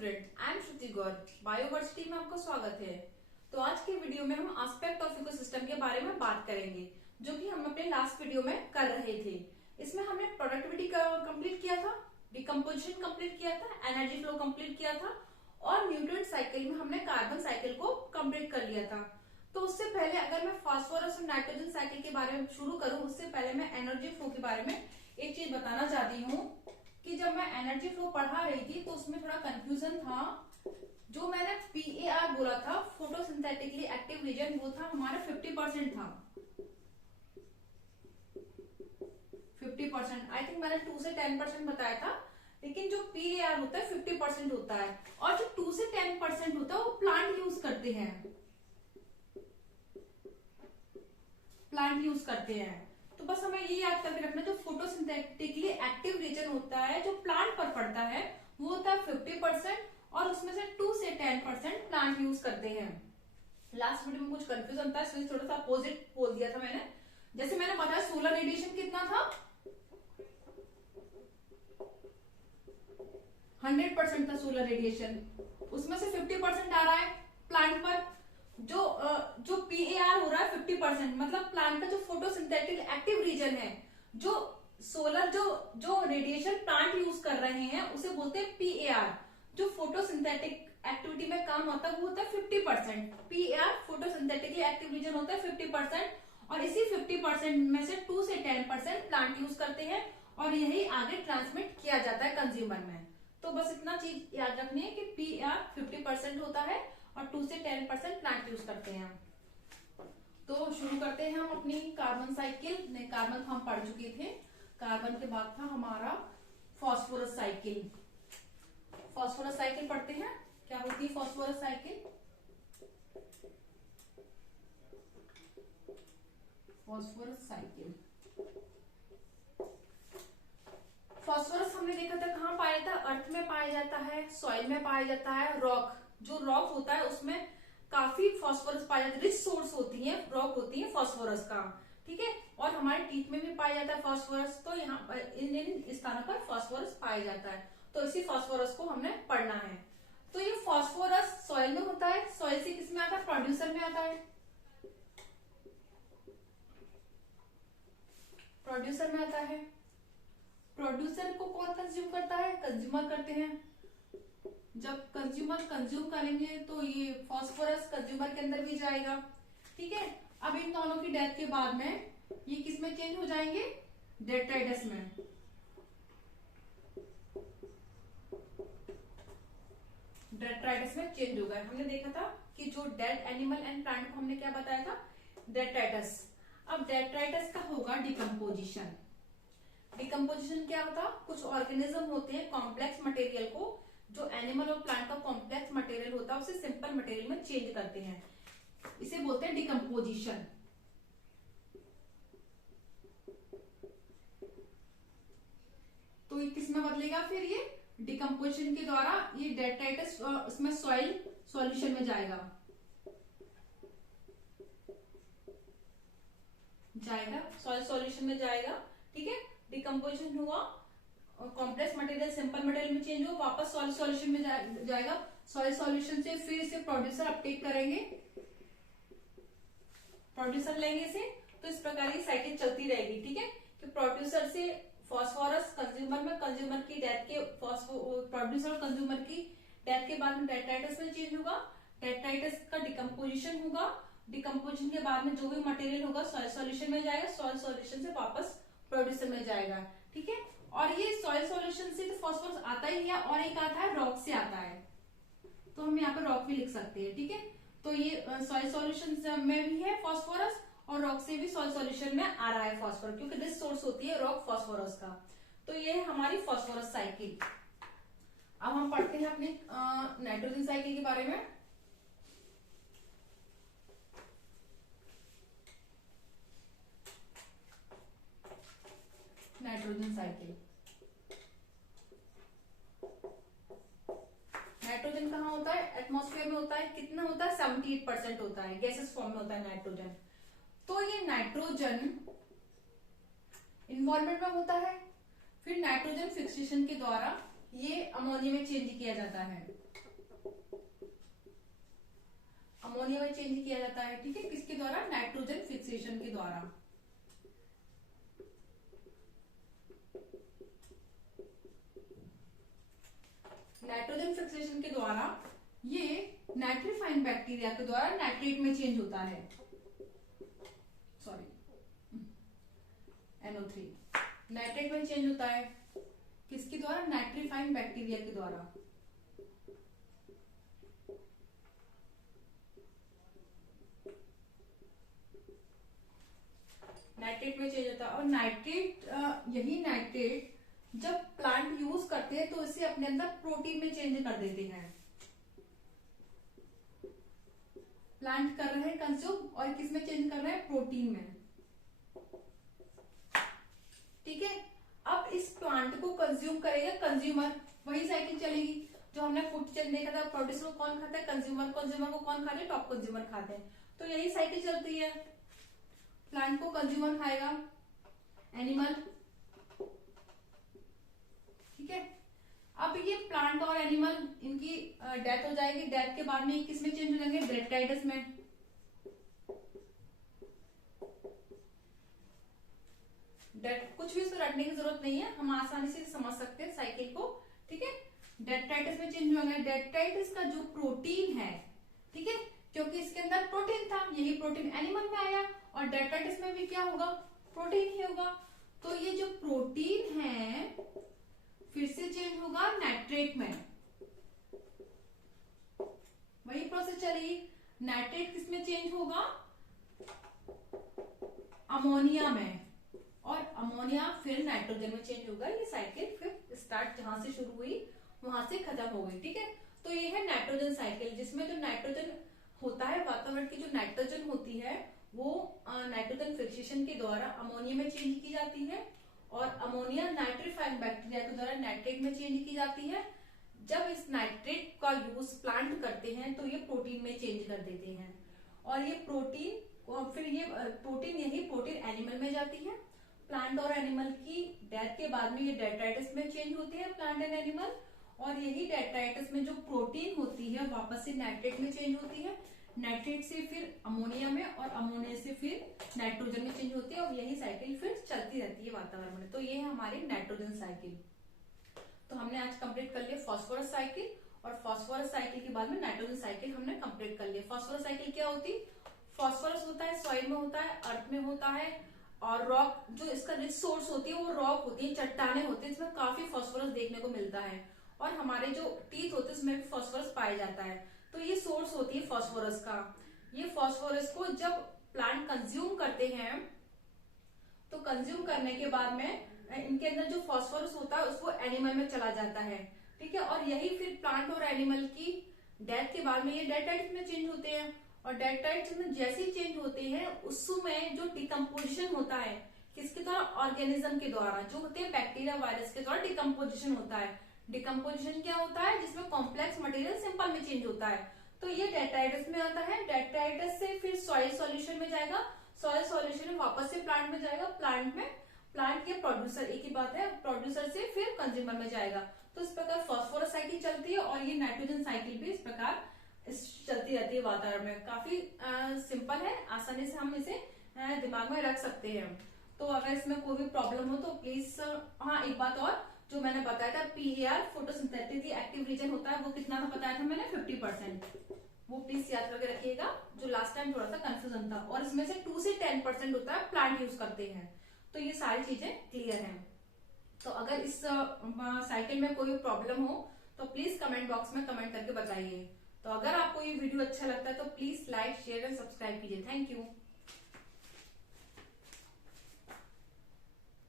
Student, I am Shruti Gaur. Bioversity में आपका स्वागत है। तो आज की वीडियो में हम एस्पेक्ट ऑफ इकोसिस्टम के बारे में बात करेंगे, जो कि हम अपने लास्ट वीडियो में कर रहे थे। इसमें हमने प्रोडक्टिविटी कंप्लीट किया था, डिकम्पोजिशन कंप्लीट किया था, एनर्जी फ्लो कंप्लीट किया था और न्यूट्रिएंट साइकिल में हमने कार्बन साइकिल को कंप्लीट कर लिया था। तो उससे पहले अगर मैं फास्फोरस और नाइट्रोजन साइकिल के बारे में शुरू करूं, उससे पहले मैं एनर्जी फ्लो के बारे में एक चीज बताना चाहती हूँ कि जब मैं एनर्जी फ्लो पढ़ा रही थी तो उसमें थोड़ा कंफ्यूजन था। जो मैंने PAR बोला था, फोटोसिंथेटिकली एक्टिव रीजन, वो था हमारा 50% था। 50% आई थिंक मैंने 2 से 10% बताया था, लेकिन जो PAR होता है 50% होता है। और जो 2 से 10% होता है वो प्लांट यूज करते हैं, तो बस हमें ये याद करके रखना, जो फोटोसिंथेटिकली एक्टिव रीजन होता है जो प्लांट पर पड़ता है वो होता है 50% और उसमें से 2 से 10% प्लांट यूज करते हैं। लास्ट वीडियो में कुछ कंफ्यूजन था, इसलिए थोड़ा सा अपोजिट बोल दिया था मैंने। जैसे मैंने बताया सोलर रेडिएशन कितना था, 100% था सोलर रेडिएशन, उसमें से 50% आ रहा है प्लांट पर। जो PAR हो रहा है 50%, मतलब प्लांट का जो फोटोसिंथेटिक एक्टिव रीजन है, जो सोलर जो रेडिएशन प्लांट यूज कर रहे हैं उसे बोलते हैं PAR। जो फोटोसिंथेटिक एक्टिविटी में काम होता है वो होता है 50%। PAR फोटोसिंथेटिकली एक्टिव रीजन होता है 50% और इसी 50% में से 2 से 10% प्लांट यूज करते हैं और यही आगे ट्रांसमिट किया जाता है कंज्यूमर में। तो बस इतना चीज याद रखनी है कि PAR 50% होता है और 2 से 10% प्लांट यूज करते हैं। तो शुरू करते हैं हम अपनी कार्बन साइकिल। कार्बन हम पढ़ चुके थे, कार्बन के बाद था हमारा फास्फोरस साइकिल। फास्फोरस साइकिल पढ़ते हैं, क्या होती है phosphorus cycle. Phosphorus cycle, phosphorus हमने देखा था कहाँ पाया था, अर्थ में पाया जाता है, सॉइल में पाया जाता है, रॉक, जो रॉक होता है उसमें काफी फास्फोरस पाया जाता है, रिच सोर्स होती है, रॉक होती है फास्फोरस का, ठीक है। और हमारे टीथ में भी पाया जाता है फास्फोरस, तो यहाँ पर इन स्थानों पर फास्फोरस पाया जाता है। तो इसी फास्फोरस को हमने पढ़ना है। तो ये फास्फोरस सॉइल में होता है, सॉइल से किस में आता है, प्रोड्यूसर में आता है, प्रोड्यूसर में आता है। प्रोड्यूसर को कौन कंज्यूम करता है, कंज्यूमर करते हैं। जब कंज्यूमर कंज्यूम करेंगे तो ये फास्फोरस कंज्यूमर के अंदर भी जाएगा, ठीक है। अब इन दोनों की डेथ के बाद में ये किस में चेंज हो जाएंगे, डेट्राइटस में। डेट्राइटस में चेंज हो गए। हमने देखा था कि जो डेड एनिमल एंड प्लांट को हमने क्या बताया था, डेट्राइटस। अब डेट्राइटस का होगा डिकम्पोजिशन। डिकम्पोजिशन क्या होता, कुछ ऑर्गेनिज्म होते हैं कॉम्प्लेक्स मटेरियल को, जो एनिमल और प्लांट का कॉम्प्लेक्स मटेरियल होता है उसे सिंपल मटेरियल में चेंज करते हैं, इसे बोलते हैं डिकम्पोजिशन। तो ये किस में बदलेगा फिर, ये डिकम्पोजिशन के द्वारा ये डेट्राइटस इसमें सॉइल सॉल्यूशन में जाएगा, सॉइल सॉल्यूशन में जाएगा, ठीक है। डिकम्पोजिशन हुआ, कॉम्प्लेक्स मटेरियल सिंपल मटेरियल में चेंज हो, वापस सॉइल सॉल्यूशन में जाएगा। सॉइल सॉल्यूशन से फिर इसे प्रोड्यूसर अपटेक करेंगे, प्रोड्यूसर लेंगे इसे। तो इस प्रकार की साइकिल चलती रहेगी, ठीक है। कि प्रोड्यूसर से फास्फोरस कंज्यूमर में, कंज्यूमर की डेथ के प्रोड्यूसर और कंज्यूमर की डेथ के बाद में डेट्राइटस में चेंज होगा, डेट्राइटस का डिकम्पोजिशन होगा, डिकम्पोजिशन के बाद में जो भी मटेरियल होगा सॉइल सॉल्यूशन में जाएगा, सॉइल सॉल्यूशन से वापस प्रोड्यूसर में जाएगा, ठीक है। और ये सॉइल सॉल्यूशन से तो फास्फोरस आता ही है और एक आता है रॉक से आता है, तो हम यहाँ पे रॉक भी लिख सकते हैं, ठीक है। तो ये सॉइल सॉल्यूशन में भी है फास्फोरस और रॉक से भी सॉइल सॉल्यूशन में आ रहा है फास्फोरस, क्योंकि रिच सोर्स होती है रॉक फास्फोरस का। तो ये है हमारी फास्फोरस साइकिल। अब हम पढ़ते हैं अपनी नाइट्रोजन साइकिल के बारे में। नाइट्रोजन साइकिल, नाइट्रोजन कहाँ होता है, एटमॉस्फेयर में होता है। कितना होता है, 78% होता है, गैसेस फॉर्म में होता है नाइट्रोजन। तो ये नाइट्रोजन इन्वायरमेंट में होता है, फिर नाइट्रोजन फिक्सेशन के द्वारा ये अमोनिया में चेंज किया जाता है। अमोनिया में चेंज किया जाता है, ठीक है, किसके द्वारा? नाइट्रोजन फिक्सेशन के द्वारा। नाइट्रोजन फिक्सेशन के द्वारा ये नाइट्रीफाइन बैक्टीरिया के द्वारा नाइट्रेट में चेंज होता है, सॉरी NO3 नाइट्रेट में चेंज होता है, किसके द्वारा? नाइट्रीफाइन बैक्टीरिया के द्वारा। नाइट्रेट में चेंज होता है। और नाइट्रेट, यही नाइट्रेट जब प्लांट यूज करते हैं तो इसे अपने अंदर प्रोटीन में चेंज कर देते हैं। प्लांट कर रहे हैं कंज्यूम और किस में चेंज कर रहे हैं? प्रोटीन में, ठीक है। अब इस प्लांट को कंज्यूम करेगा कंज्यूमर, वही साइकिल चलेगी जो हमने फूड चेन देखा था। प्रोड्यूसर को कौन खाता है? कंज्यूमर। कंज्यूमर को कौन खाते हैं? टॉप कंज्यूमर खाते हैं। तो यही साइकिल चलती है, प्लांट को कंज्यूमर खाएगा, एनिमल, ठीक है। अब ये प्लांट और एनिमल, इनकी डेथ हो जाएगी। डेथ के बाद में ये किस में चेंज हो जाएंगे? डेट्राइटिस में। कुछ भी इसको रटने की जरूरत नहीं है, हम आसानी से समझ सकते हैं साइकिल को, ठीक है। डेट्राइटिस में चेंज होंगे। डेट्राइटिस का जो प्रोटीन है, ठीक है, क्योंकि इसके अंदर प्रोटीन था, यही प्रोटीन एनिमल में आया और डेट्राइटिस में भी क्या होगा? प्रोटीन ही होगा। तो ये जो प्रोटीन है फिर से चेंज होगा नाइट्रेट में, वही प्रोसेस चलेगी। नाइट्रेट किस में चेंज होगा? अमोनिया में, और अमोनिया फिर नाइट्रोजन में चेंज होगा। ये साइकिल फिर स्टार्ट जहां से शुरू हुई वहां से खत्म हो गई, ठीक है। तो ये है नाइट्रोजन साइकिल, जिसमें जो नाइट्रोजन होता है, वातावरण की जो नाइट्रोजन होती है वो नाइट्रोजन फिक्सेशन के द्वारा अमोनिया में चेंज की जाती है, और अमोनिया नाइट्रीफाइन बैक्टीरिया के द्वारा नाइट्रेट में चेंज की जाती है। जब इस नाइट्रेट का यूज प्लांट करते हैं तो ये प्रोटीन में चेंज कर देते हैं, और ये प्रोटीन फिर ये प्रोटीन, यही प्रोटीन एनिमल में जाती है। प्लांट और एनिमल की डेथ के बाद में ये डेट्राइटिस में चेंज होते हैं, प्लांट एंड एनिमल, और यही डेट्राइटिस में जो प्रोटीन होती है वापस से नाइट्रेट में चेंज होती है, नाइट्रेट से फिर अमोनिया में, और अमोनिया से फिर नाइट्रोजन में चेंज होती है, और यही साइकिल फिर चलती रहती है वातावरण में। तो ये है हमारी नाइट्रोजन साइकिल। तो हमने आज कंप्लीट कर लिया फास्फोरस साइकिल, और फास्फोरस साइकिल के बाद में नाइट्रोजन साइकिल हमने कंप्लीट कर लिया। फास्फोरस साइकिल क्या होती? फास्फोरस होता है सॉइल में होता है, अर्थ में होता है, और रॉक, जो इसका रिच सोर्स होती है वो रॉक होती है, चट्टाने होती है, इसमें काफी फास्फोरस देखने को मिलता है, और हमारे जो टीथ होते हैं उसमें भी फास्फोरस पाया जाता है। तो ये सोर्स होती है फास्फोरस का। ये फास्फोरस को जब प्लांट कंज्यूम करते हैं तो कंज्यूम करने के बाद में इनके अंदर जो फास्फोरस होता है उसको एनिमल में चला जाता है, ठीक है। और यही फिर प्लांट और एनिमल की डेथ के बाद में ये डेट्राइटिस में चेंज होते हैं, और डेट्राइटिस में जैसे ही चेंज होते हैं उसमें जो डिकम्पोजिशन होता है किसके द्वारा? ऑर्गेनिज्म के द्वारा, जो होते हैं बैक्टीरिया, वायरस के द्वारा डिकम्पोजिशन होता है। डिकम्पोजिशन क्या होता है? जिसमें कॉम्प्लेक्स मटेरियल सिंपल में चेंज होता है। तो ये डेट्राइटिस में आता है। डेट्राइटिस से फिर सॉइल सॉल्यूशन में जाएगा, सॉइल सॉल्यूशन में वापस से प्लांट में जाएगा, प्लांट में प्लांट के प्रोड्यूसर, एक ही बात है, प्रोड्यूसर से फिर कंज्यूमर में जाएगा। तो इस प्रकार फास्फोरस साइकिल चलती है, और ये नाइट्रोजन साइकिल भी इस प्रकार चलती रहती है वातावरण में। काफी सिंपल है, आसानी से हम इसे दिमाग में रख सकते हैं। तो अगर इसमें कोई भी प्रॉब्लम हो तो प्लीज, हाँ एक बात और, जो मैंने बताया था PAR फोटोसिंथेटिक एक्टिव रीजन होता है, वो कितना था बताया था मैंने? 50%। वो प्लीज याद करके रखिएगा, जो लास्ट टाइम थोड़ा सा कंफ्यूजन था। और इसमें से 2 से 10% होता है प्लांट यूज करते हैं। तो ये सारी चीजें क्लियर हैं। तो अगर इस साइकिल में कोई प्रॉब्लम हो तो प्लीज कमेंट बॉक्स में कमेंट करके बताइए। तो अगर आपको ये वीडियो अच्छा लगता है तो please like, share and subscribe कीजिए। Thank you.